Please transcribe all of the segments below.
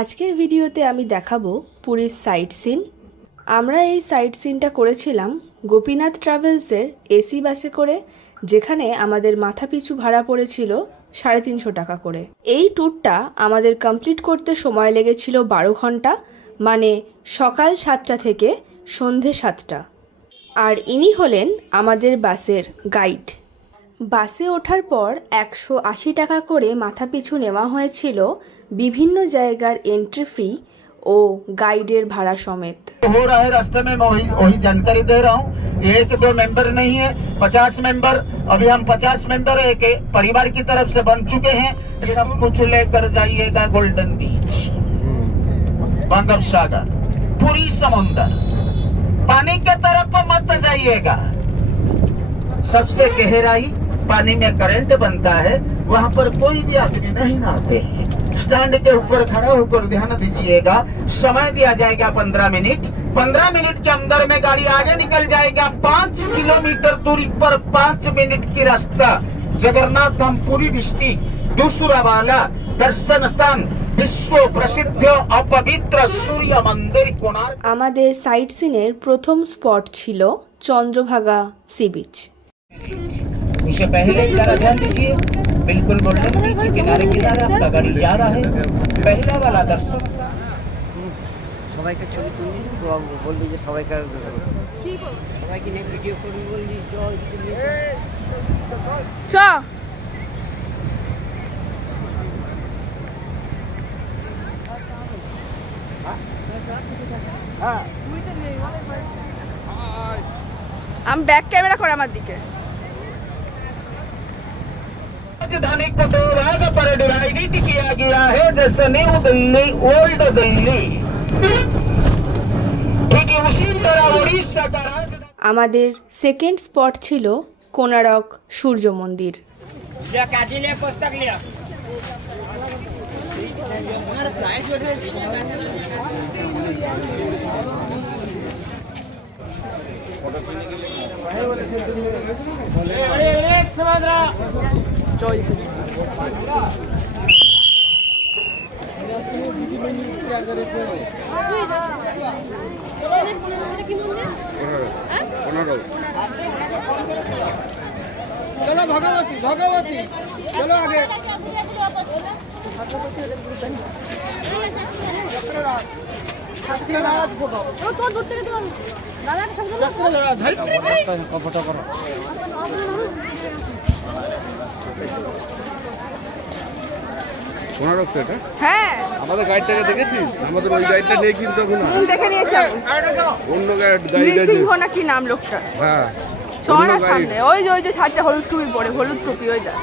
আজকের ভিডিওতে আমি দেখাবো পুরীর সাইট সিন। আমরা এই সাইট সিনটা করেছিলাম গোপীনাথ ট্রাভেলসের এসি বাসে করে, যেখানে আমাদের মাথাপিছু ভাড়া পড়েছিল 350 টাকা করে। এই ট্যুরটা আমাদের কমপ্লিট করতে সময় লেগেছিল 12 ঘন্টা, মানে সকাল 7টা থেকে সন্ধে 7টা। আর ইনি হলেন আমাদের বাসের গাইড। বাসে ওঠার পর 180 টাকা করে মাথাপিছু নেওয়া হয়েছিল বিভিন্ন জায়গার এন্ট্রি ফি ও গাইডের ভাড়া সমেত। हो रहा है रास्ते में मैं वही जानकारी दे रहा हूँ। एक दो मेंबर नहीं है, 50 मेंबर। अभी हम 50 मेंबर एक परिवार की तरफ से बन चुके हैं। सब कुछ लेकर जाइएगा गोल्डन बीच, बंगप सागर, पूरी समुंदर, पानी के तरफ मत जाइएगा। सबसे गहराई पानी में करंट बनता है, वहाँ पर कोई भी आदमी नहीं नहाते हैं। स्टैंड के ऊपर खड़ा होकर ध्यान दीजिएगा। समय दिया जाएगा 15 मिनट। 15 मिनट के अंदर में गाड़ी आगे निकल जाएगा। 5 किलोमीटर दूरी पर 5 मिनट की रास्ता जगन्नाथ धाम पुरी डिस्ट्रिक्ट दूसरा वाला दर्शन स्थान विश्व प्रसिद्ध अपवित्र सूर्य मंदिर कोणार्क। আমাদের সাইট সিনের প্রথম স্পট ছিল চন্দ্রভাগা সি বিচ। उसे पहले जरा ध्यान दीजिए, बिल्कुल गोल्डन बीच किनारे किनारे आपका गाड़ी जा रहा है। पहला वाला दर्शन সবাইকে ছবি তুলি তো বললি যে সবাইকে সবাইকে নিয়ে ভিডিও করি বললি চ আমি ব্যাক ক্যামেরা করে আমার দিকে। राजधानी को 2 भाग पर डिवाइडेड किया गया है, जैसे न्यू दिल्ली ओल्ड दिल्ली, ठीक है उसी तरह उड़ीसा का राजधानी। আমাদের সেকেন্ড স্পট ছিল কোনারক সূর্য মন্দির। चलो भगवती भगवती चलो आगे। কোনারক তো এটা? হ্যাঁ, আমাদের গাইডটাকে দেখেছিস? আমাদের ওই গাইডটা নেই কিন্তু এখন। দেখে নিয়েছি। অন্য গাইড আছে। নৃসিংহ না কি নাম লোকটা? হ্যাঁ, চড়া সামনে ওই যে ছাড়ছে হলুদ টুপি পরে, হলুদ টুপি ওই যা।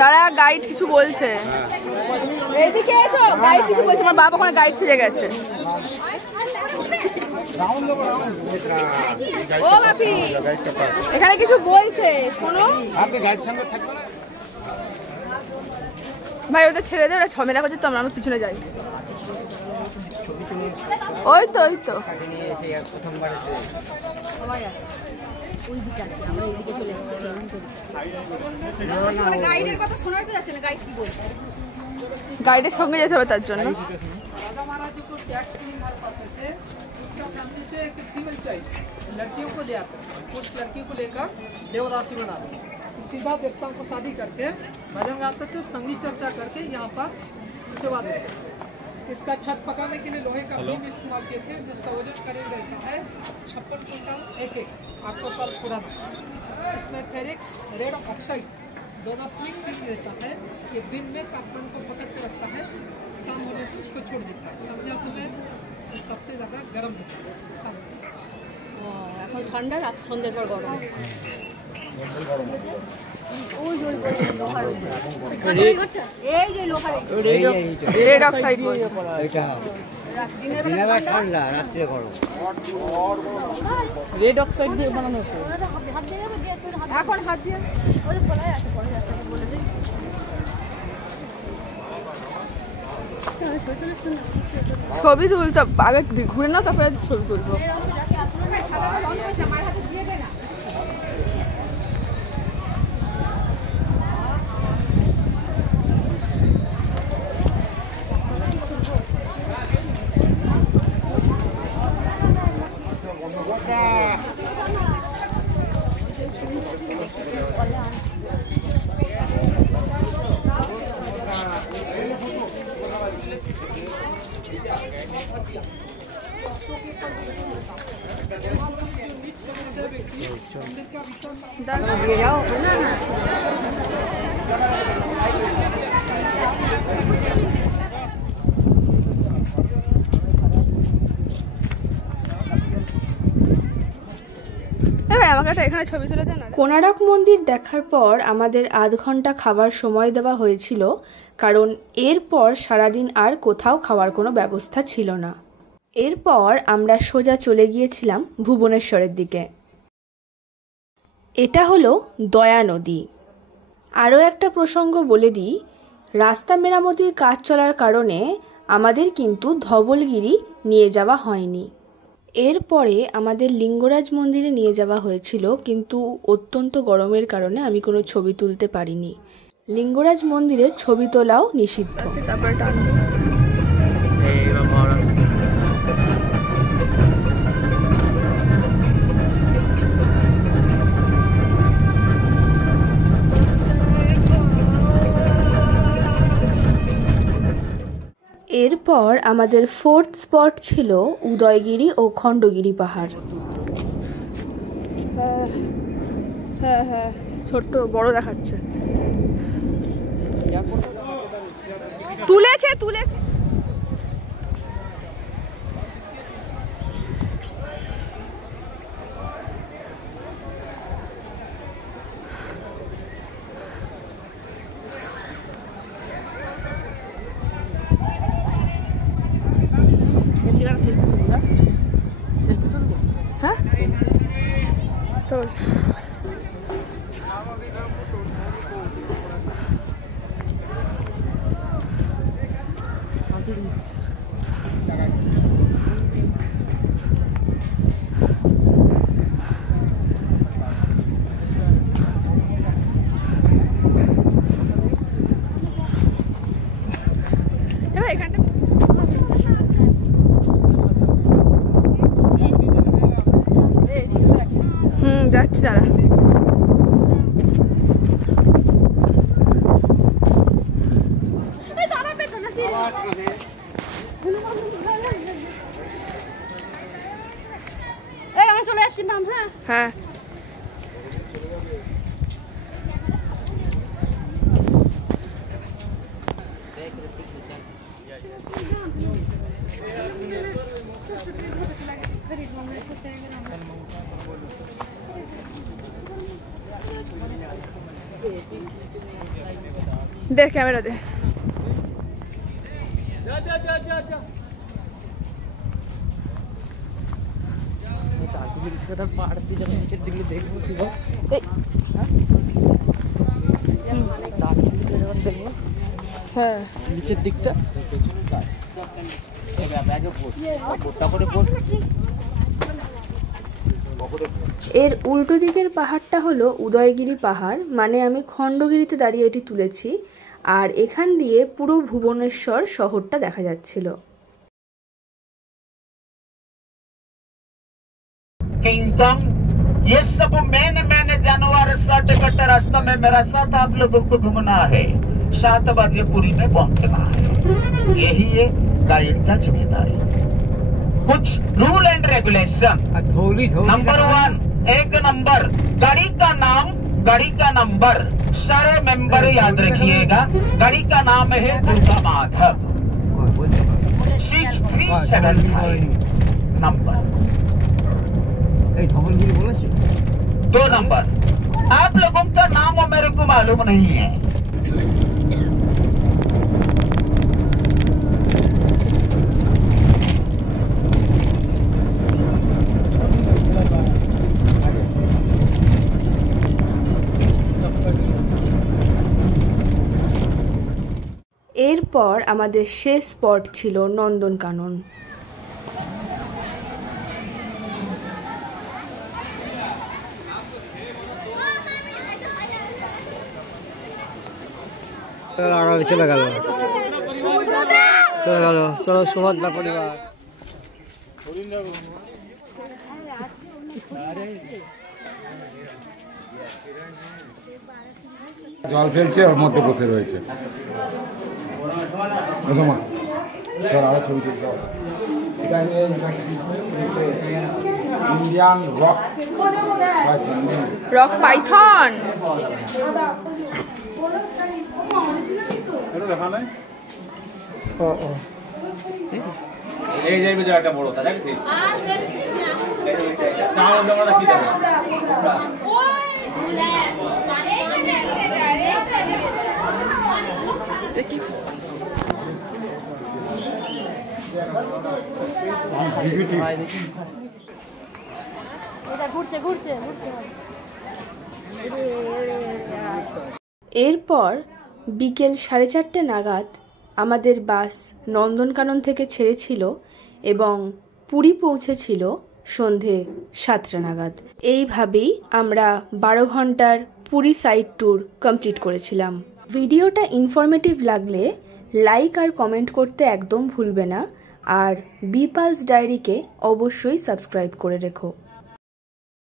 দাঁড়া, গাইড কিছু বলছে। এদিকে এসো, গাইড কিছু বলছে। আমার বাবা ওখানে গাইড সেজে গেছে। ও বাপি, এখানে কিছু বলছে, শোনো। ভাই ওদের ছেড়ে দে, ওরা ঝমেলা করছে তো, আমরা পিছনে যাই। ওই তো গাইডের সঙ্গে যেতে হবে তার জন্য। लड़कियों को ले आकर कुछ लड़कियों को लेकर देवदासी बना दो, सीधा देवताओं को शादी करके भजन गा करके संगीत चर्चा करके यहाँ पर सेवा देते। इसका छत पकाने के लिए लोहे का बीम इस्तेमाल किए थे, जिसका वजन करीब रहता है 56 क्विंटल एक 800 साल पुराना। इसमें फेरिक्स रेड ऑक्साइड दोनों में फिल्म रहता है। ये दिन में तापमान को पकड़ के रखता है, शाम होने से उसको छोड़ देता है। संध्या समय सबसे ज़्यादा गर्म होता है। এখন ঠান্ডা, রাত সন্ধ্যের পর গরম। রেড অক্সাইড ঠান্ডা, রাত্রে গরম। रेड ऑक्साइड দিয়ে বানানো এখন হাত দিয়ে ওই বলাই আছে পড়ে যাচ্ছে বলে দিই ছবি তুলতে আগে ঘুরে না তারপরে ছবি তুলবো। কোনারক মন্দির দেখার পর আমাদের আধ ঘন্টা খাবার সময় দেওয়া হয়েছিল, কারণ এরপর সারাদিন আর কোথাও খাওয়ার কোনো ব্যবস্থা ছিল না। এরপর আমরা সোজা চলে গিয়েছিলাম ভুবনেশ্বরের দিকে। এটা হলো দয়া নদী। আরও একটা প্রসঙ্গ বলে দিই, রাস্তা মেরামতির কাজ চলার কারণে আমাদের কিন্তু ধবলগিরি নিয়ে যাওয়া হয়নি। এরপরে আমাদের লিঙ্গরাজ মন্দিরে নিয়ে যাওয়া হয়েছিল, কিন্তু অত্যন্ত গরমের কারণে আমি কোনো ছবি তুলতে পারিনি। লিঙ্গরাজ মন্দিরে ছবি তোলাও নিষিদ্ধ। এরপর আমাদের ফোর্থ স্পট ছিল উদয়গিরি ও খণ্ডগিরি পাহাড়। হ্যাঁ হ্যাঁ, ছোট্ট বড় দেখাচ্ছে। তুলেছে তুলেছে। হ্যাঁ তো যাচ্ছে তারা। আমি চলে যাচ্ছি মাম। হ্যাঁ হ্যাঁ दे कैमरा दे। নিচের দিকটা এর উল্টো দিকের পাহাড়টা হলো উদয়গিরি পাহাড়, মানে আমি খণ্ডগিরিতে দাঁড়িয়ে এটি তুলেছি, আর এখান দিয়ে পুরো ভুবনেশ্বর শহরটা দেখা যাচ্ছিল। किंगकॉन्ग ये सब मैंने जानवर सर्टिफिकेट रास्ता में मेरा साथ आप लोगों को घूमना है। 7 बजे पुरी में पहुंचना है, यही है गाइड का जिम्मेदारी। कुछ rule and regulation. Number 1, 1 number गाड़ी का नाम, गाड़ी का नंबर सारे मेंबर याद रखिएगा। गाड़ी का नाम है दुर्गा माधव 6375 नंबर। 2 नंबर आप लोगों का नाम मेरे को मालूम नहीं है। এরপর আমাদের শেষ স্পট ছিল নন্দনকানন। চলে গেল চলো সুভদ্রা পরিবার। জল ফেলছে, ওর মধ্যে বসে রয়েছে। Indian rock Python. এই যে ভিতরে একটা বড় তা দেখছিস তাও আমরা কি জানি দেখি এটা ঘুরছে ঘুরছে ঘুরছে। এরপর বিকেল 4:30 নাগাদ আমাদের বাস নন্দনকানন থেকে ছেড়েছিল এবং পুরী পৌঁছেছিল সন্ধে 7টা নাগাদ। এইভাবেই আমরা 12 ঘন্টার পুরী সাইড ট্যুর কমপ্লিট করেছিলাম। ভিডিওটা ইনফরমেটিভ লাগলে লাইক আর কমেন্ট করতে একদম ভুলবে না, আর বি পালস ডায়েরিকে অবশ্যই সাবস্ক্রাইব করে রেখো।